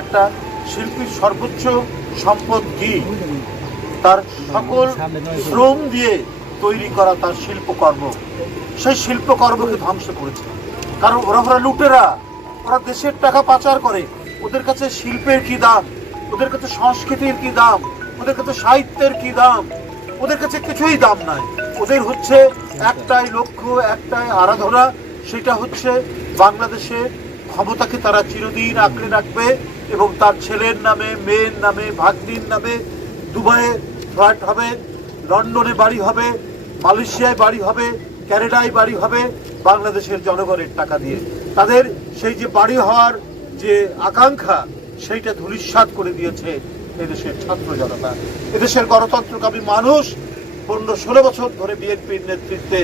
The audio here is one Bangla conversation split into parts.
একটা শিল্পীর সর্বোচ্চ সম্পদ কি? তার সকল শ্রম দিয়ে তৈরি করা তার শিল্পকর্ম। সেই শিল্পকর্মকে ধ্বংস করেছে। কারণ ওরা ওরা লুটেরা। ওরা দেশের টাকা পাচার করে। ওদের কাছে শিল্পের কি দাম? ওদের কাছে সংস্কৃতির কি দাম? ওদের কাছে সাহিত্যের কি দাম? ওদের কাছে কিছুই দাম নাই। ওদের হচ্ছে একটাই লক্ষ্য, একটাই আরাধনা। সেটা হচ্ছে বাংলাদেশের ক্ষমতাকে তারা চিরদিন আঁকড়ে রাখবে এবং তার ছেলের নামে, মেয়ের নামে, ভাগ্নির নামে দুবাইয়ে ফ্ল্যাট হবে, লন্ডনে বাড়ি হবে, মালয়েশিয়ায় বাড়ি হবে, ক্যানাডায় বাড়ি হবে, বাংলাদেশের জনগণের টাকা দিয়ে। তাদের সেই যে বাড়ি হওয়ার যে আকাঙ্ক্ষা, সেইটা ধূলিসাৎ করে দিয়েছে এদেশের ছাত্র জনতা। এদেশের গণতন্ত্রকামী মানুষ পনেরো ষোলো বছর ধরে বিএনপির নেতৃত্বে,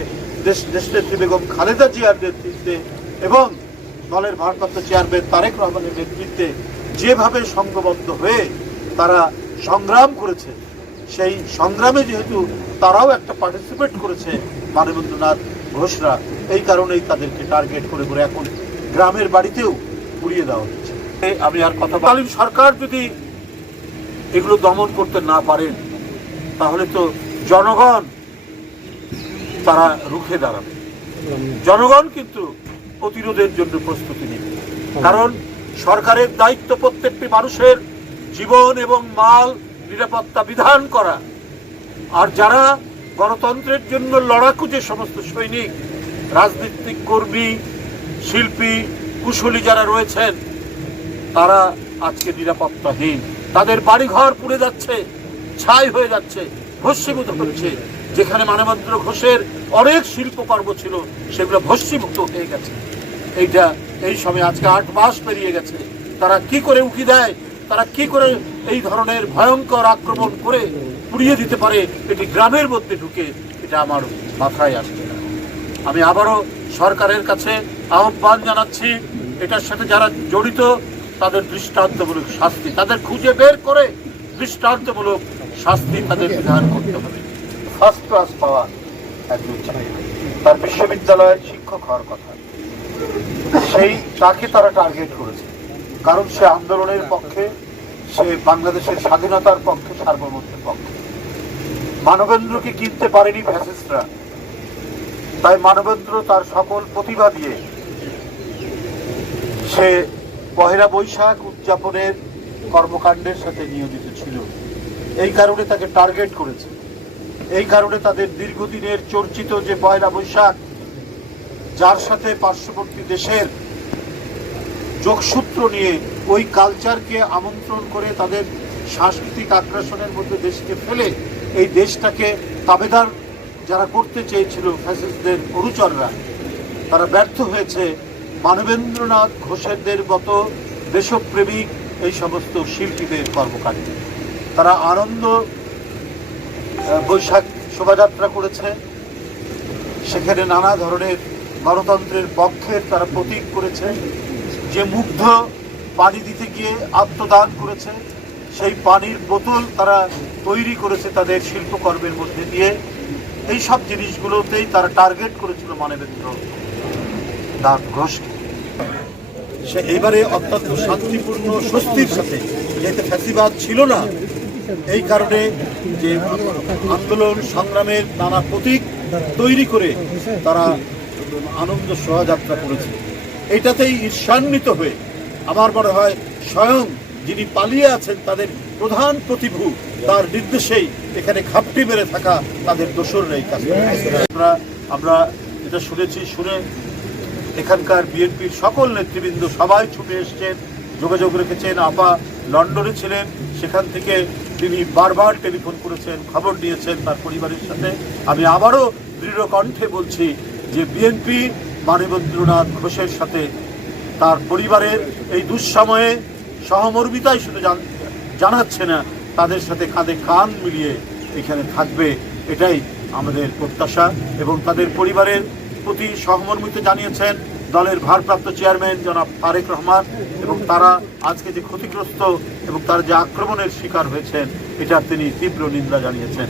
দেশ দেশনেত্রী বেগম খালেদা জিয়ার নেতৃত্বে এবং দলের ভারপ্রাপ্ত চেয়ারম্যান তারেক রহমানের নেতৃত্বে যেভাবে সংঘবদ্ধ হয়ে তারা সংগ্রাম করেছে, সেই সংগ্রামে যেহেতু তারাও একটা পার্টিসিপেট করেছে মানবেন্দ্রনাথ ঘোষরা এই কারণেই তাদেরকে টার্গেট করে করে এখন গ্রামের বাড়িতেও পুড়িয়ে দেওয়া হচ্ছে। আমি আর কথা তালিম সরকার যদি এগুলো দমন করতে না পারেন, তাহলে তো জনগণ তারা রুখে দাঁড়াবে। জনগণ কিন্তু প্রতিরোধের জন্য প্রস্তুতি নেবে। কারণ সরকারের দায়িত্ব প্রত্যেকটি মানুষের জীবন এবং মাল নিরাপত্তা বিধান করা। আর যারা গণতন্ত্রের জন্য লড়াকু যে সমস্ত সৈনিক, রাজনীতিক কর্মী, শিল্পী, কুশলী যারা রয়েছেন, তারা আজকে নিরাপত্তাহীন। তাদের বাড়িঘর পুড়ে যাচ্ছে, ছাই হয়ে যাচ্ছে, ভস্মীভূত হচ্ছে। যেখানে মানবেন্দ্র ঘোষের অনেক শিল্পকর্ম ছিল, সেগুলো ভস্মীভূত হয়ে গেছে। এইটা, এই সময় আজকে আট মাস পেরিয়ে গেছে। তারা কি করে উকি দেয়? তারা কি করে এই ধরনের ভয়ঙ্কর আক্রমণ করে পুড়িয়ে দিতে পারে? এটি গ্রামের মধ্যে ঢুকে এটা আমার মাথায় আসছে না। আমি আবারও সরকারের কাছে আহ্বান জানাচ্ছি, এটার সাথে যারা জড়িত, তাদের দৃষ্টান্তমূলক শাস্তি, তাদের খুঁজে বের করে দৃষ্টান্তমূলক শাস্তি তাদের বিধান করতে হবে। ফার্স্ট ক্লাস পাওয়া একজন তার বিশ্ববিদ্যালয়ের শিক্ষক হওয়ার কথা। সেই, তাকে তারা টার্গেট করেছে। কারণ সে আন্দোলনের পক্ষে, সে বাংলাদেশের স্বাধীনতার পক্ষে, সার্বভৌমত্বের পক্ষে। মানবেন্দ্রকে কিনতে পারেনি ফ্যাসিস্টরা তাই মানবেন্দ্র তার সকল প্রতিভা দিয়ে সে পহেলা বৈশাখ উদযাপনের কর্মকাণ্ডের সাথে নিয়োজিত ছিল। এই কারণে তাকে টার্গেট করেছে। এই কারণে তাদের দীর্ঘদিনের চর্চিত যে পয়লা বৈশাখ, যার সাথে পার্শ্ববর্তী দেশের যোগসূত্র নিয়ে ওই কালচারকে আমন্ত্রণ করে তাদের সাংস্কৃতিক আগ্রাসনের মধ্যে দেশকে ফেলে এই দেশটাকে তাবেদার যারা করতে চেয়েছিল ফ্যাসিস্টদের অনুচররা, তারা ব্যর্থ হয়েছে। মানবেন্দ্রনাথ ঘোষেরদের মতো দেশপ্রেমিক এই সমস্ত শিল্পীদের কর্মকাণ্ডে। তারা আনন্দ বৈশাখ শোভাযাত্রা করেছে। সেখানে নানা ধরনের গণতন্ত্রের পক্ষের তারা প্রতীক করেছে। যে মুগ্ধ পানি দিতে গিয়ে আত্মদান করেছে, সেই পানির বোতল তারা তৈরি করেছে তাদের শিল্পকর্মের মধ্যে দিয়ে। এই সব জিনিসগুলোতেই তারা টার্গেট করেছিল মানবেন্দ্র নাথ ঘোষকে। সে এবারে অত্যন্ত শান্তিপূর্ণ, স্বস্তির সাথে। যেহেতু ফ্যাসিবাদ ছিল না এই কারণে যে আন্দোলন সংগ্রামের নানা প্রতীক তৈরি করে তারা আনন্দ শোভাযাত্রা করেছে। এটাতেই ঈর্ষান্বিত হয়ে আমার মনে হয় স্বয়ং যিনি পালিয়ে আছেন তাদের প্রধান প্রতিভু, তার নির্দেশেই এখানে খাপটি মেরে থাকা তাদের দোসররা এই কাজ আমরা আমরা এটা শুনেছি, শুনে এখানকার বিএনপির সকল নেতৃবৃন্দ সবাই ছুটে এসছেন, যোগাযোগ রেখেছেন, আপা লন্ডনে ছিলেন, সেখান থেকে তিনি বারবার টেলিফোন করেছেন, খবর নিয়েছেন তার পরিবারের সাথে। আমি আবারও দৃঢ় কণ্ঠে বলছি যে বিএনপি মানবেন্দ্রনাথ ঘোষের সাথে তার পরিবারের এই দুঃসময়ে সহমর্মিতাই শুধু জান- জানাচ্ছে না, তাদের সাথে কাঁধে কান মিলিয়ে এখানে থাকবে। এটাই আমাদের প্রত্যাশা এবং তাদের পরিবারের প্রতি সহমর্মিতা জানিয়েছেন। দলের ভারপ্রাপ্ত চেয়ারম্যান জনাব তারেক রহমান এবং তারা আজকে যে ক্ষতিগ্রস্ত এবং তার যে আক্রমণের শিকার হয়েছেন এটা তিনি তীব্র নিন্দা জানিয়েছেন।